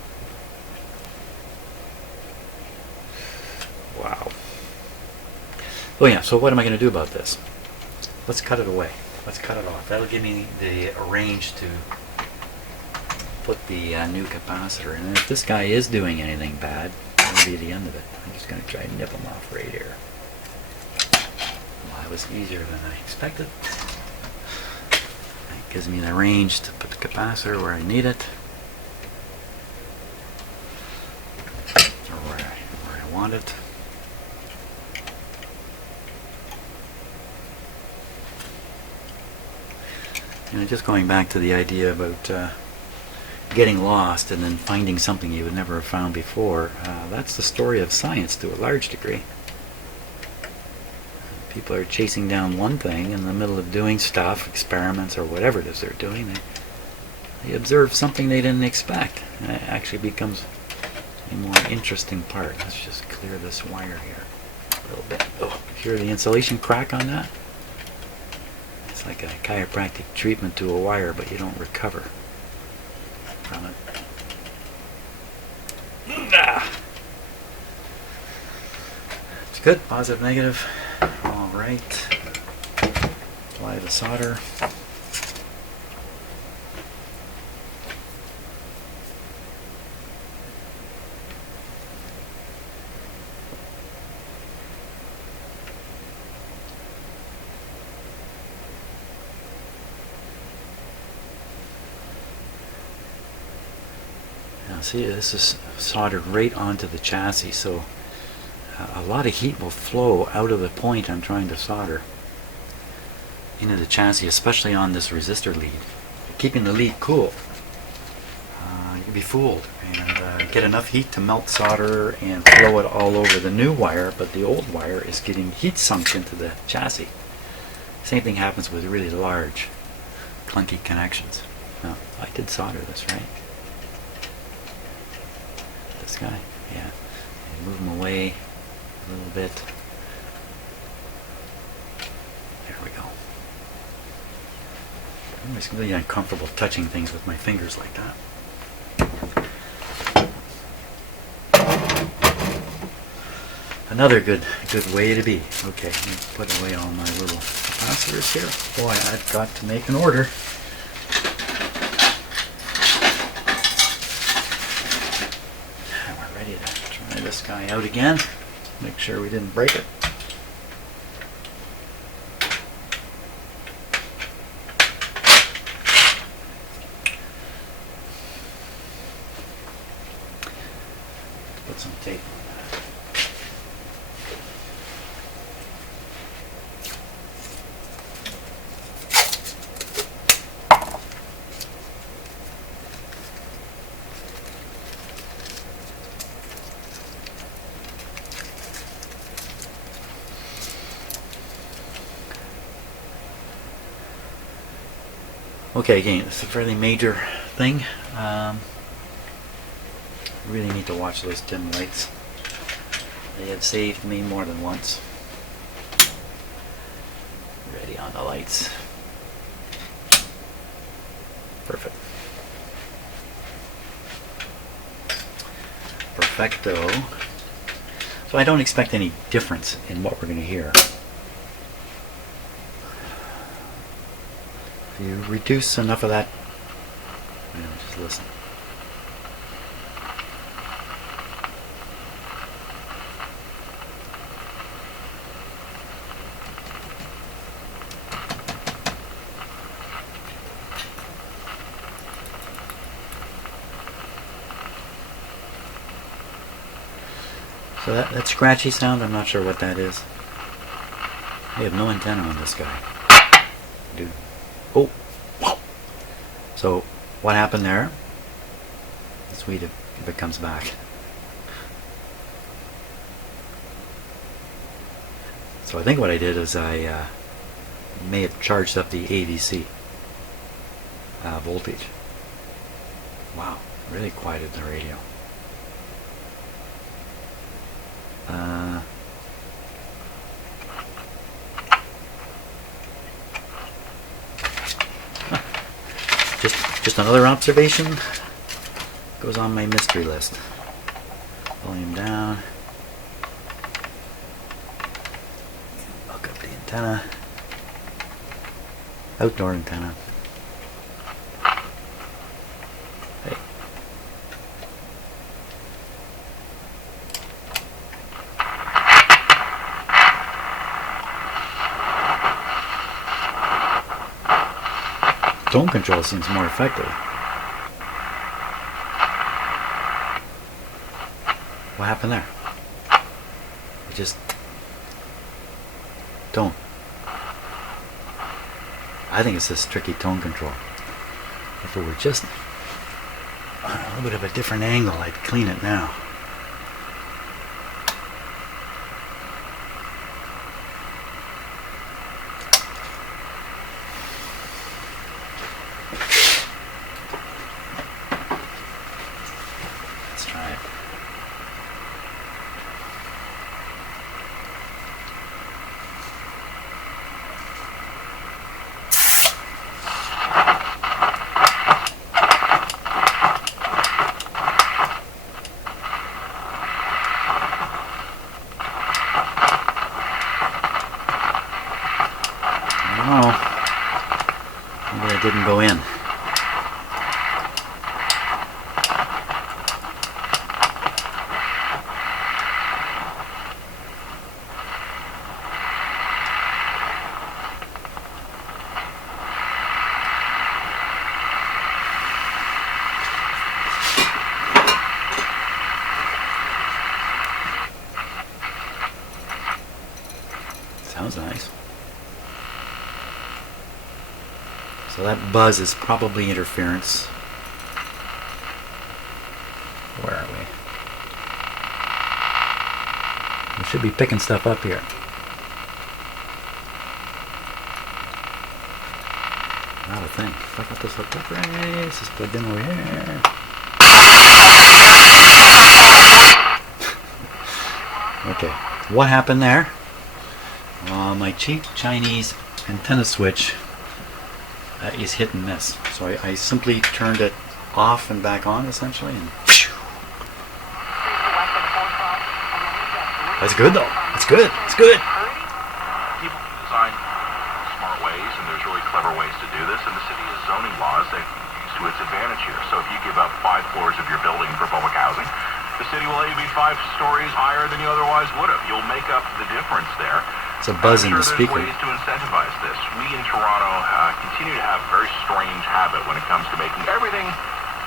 Wow. Oh yeah, so what am I going to do about this? Let's cut it away. Let's cut it off. That'll give me the range to put the new capacitor in. And if this guy is doing anything bad, that'll be the end of it. I'm just going to try to nip him off right here. Well, that was easier than I expected. That gives me the range to put the capacitor where I need it. Or where I want it. You know, just going back to the idea about getting lost and then finding something you would never have found before, that's the story of science to a large degree. People are chasing down one thing in the middle of doing stuff, experiments or whatever it is they're doing. They observe something they didn't expect, and it actually becomes a more interesting part. Let's just clear this wire here a little bit. Oh, hear the insulation crack on that? It's like a chiropractic treatment to a wire, but you don't recover from it. Good, positive, negative. All right. Apply the solder. Now see, this is soldered right onto the chassis, so a lot of heat will flow out of the point I'm trying to solder into the chassis, especially on this resistor lead. Keeping the lead cool, you can be fooled and get enough heat to melt solder and flow it all over the new wire, but the old wire is getting heat sunk into the chassis. Same thing happens with really large, clunky connections. Now, I did solder this, right? This guy, yeah. And move him away a little bit. There we go. I'm just really uncomfortable touching things with my fingers like that. Another good way to be. Okay, let me put away all my little capacitors here. Boy, I've got to make an order. And we're ready to try this guy out again. Make sure we didn't break it. Put some tape on that. Okay, again, it's a fairly major thing. Really need to watch those dim lights. They have saved me more than once. Ready on the lights. Perfect. Perfecto. So I don't expect any difference in what we're going to hear. If you reduce enough of that, just listen. So that scratchy sound, I'm not sure what that is. I have no antenna on this guy. Dude. Oh! So, what happened there? Let's wait if it comes back. So I think what I did is I may have charged up the AVC voltage. Wow, really quieted the radio. Just another observation goes on my mystery list. Volume down. Hook up the antenna. Outdoor antenna. Hey. Tone control seems more effective. What happened there? It just tone. I think it's this tricky tone control. If it were just a little bit of a different angle, I'd clean it now. Let's try it. Oh, maybe I didn't go in. Sounds nice. So that buzz is probably interference. Where are we? We should be picking stuff up here. Not a thing. If I got this hooked up right, this is plugged in over here. Okay, what happened there? My cheap Chinese antenna switch is hit and miss. So I simply turned it off and back on essentially, and that's good though. It's good. It's good. People design smart ways, and there's really clever ways to do this, and the city has zoning laws that use to its advantage here. So if you give up 5 floors of your building for public housing, the city will let you be 5 stories higher than you otherwise would have. You'll make up the difference there. It's a buzz in the speaker. There's ways to incentivize this. We in Toronto continue to have a very strange habit when it comes to making everything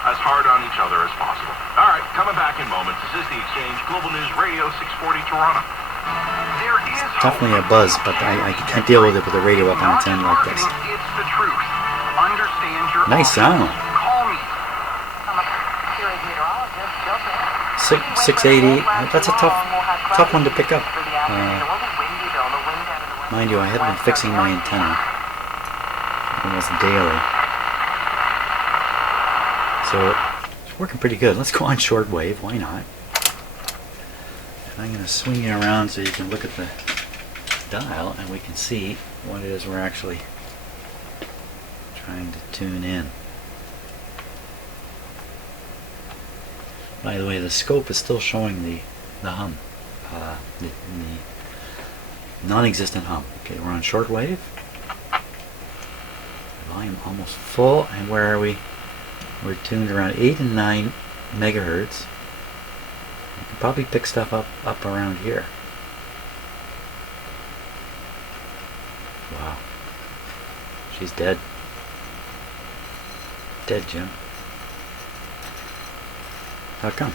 as hard on each other as possible. All right, coming back in moments. This is The Exchange, Global News Radio 640 Toronto. There is definitely a buzz, but I can't deal with it with the radio up on its end like this. It's the truth. Understand your Nice sound. Call me. 680. That's a tough one to pick up. Mind you, I have been fixing my antenna almost daily, so it's working pretty good. Let's go on shortwave. Why not? And I'm going to swing it around so you can look at the dial and we can see what it is we're actually trying to tune in. By the way, the scope is still showing the hum, the non-existent hum. Okay, we're on shortwave. Volume almost full, and where are we? We're tuned around 8 and 9 megahertz. You can probably pick stuff up around here. Wow. She's dead. Dead, Jim. How come?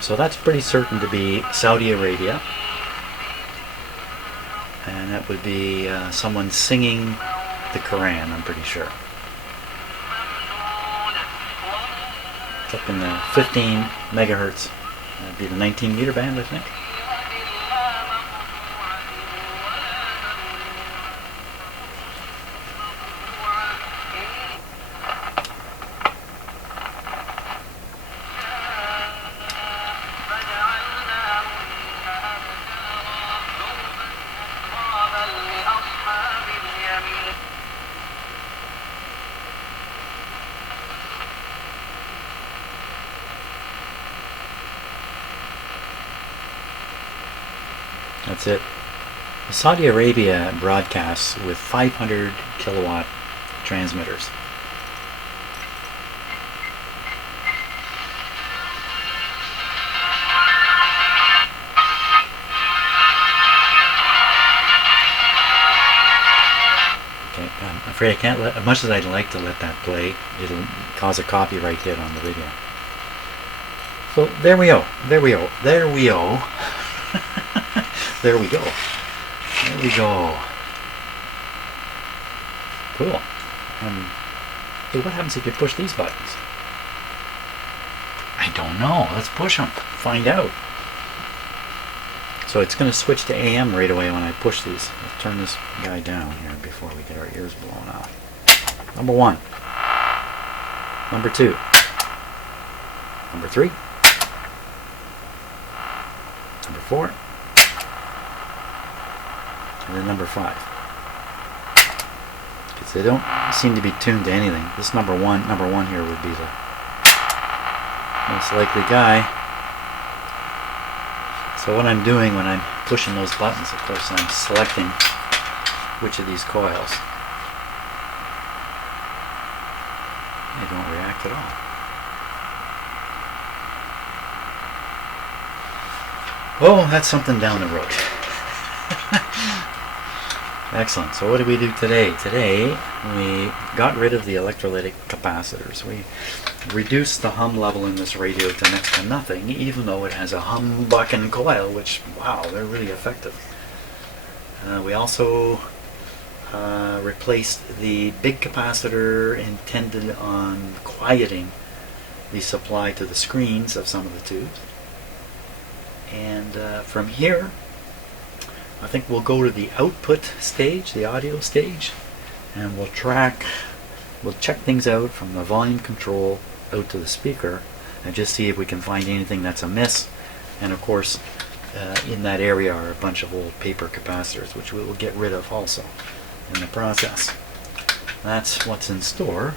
So that's pretty certain to be Saudi Arabia, and that would be someone singing the Quran, I'm pretty sure. It's up in the 15 megahertz. That'd be the 19 meter band, I think. That's it. Saudi Arabia broadcasts with 500 kilowatt transmitters. Okay, I'm afraid I can't let, as much as I'd like to let that play, it'll cause a copyright hit on the video. So there we go. There we go. There we go. There we go. There we go. Cool. Hey, what happens if you push these buttons? I don't know. Let's push them. Find out. So it's going to switch to AM right away when I push these. Let's turn this guy down here before we get our ears blown off. Number 1. Number 2. Number 3. Number 4. and then number 5. Because they don't seem to be tuned to anything. This number one here would be the most likely guy. So what I'm doing when I'm pushing those buttons, of course, I'm selecting which of these coils. They don't react at all. Oh, that's something down the road. Excellent. So what did we do today? Today we got rid of the electrolytic capacitors. We reduced the hum level in this radio to next to nothing, even though it has a humbucking coil, which, wow, they're really effective. We also replaced the big capacitor intended on quieting the supply to the screens of some of the tubes. And from here, I think we'll go to the output stage, the audio stage, and we'll check things out from the volume control out to the speaker and just see if we can find anything that's amiss. And of course, in that area are a bunch of old paper capacitors, which we will get rid of also in the process. That's what's in store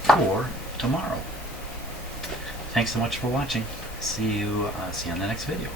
for tomorrow. Thanks so much for watching. See you on the next video.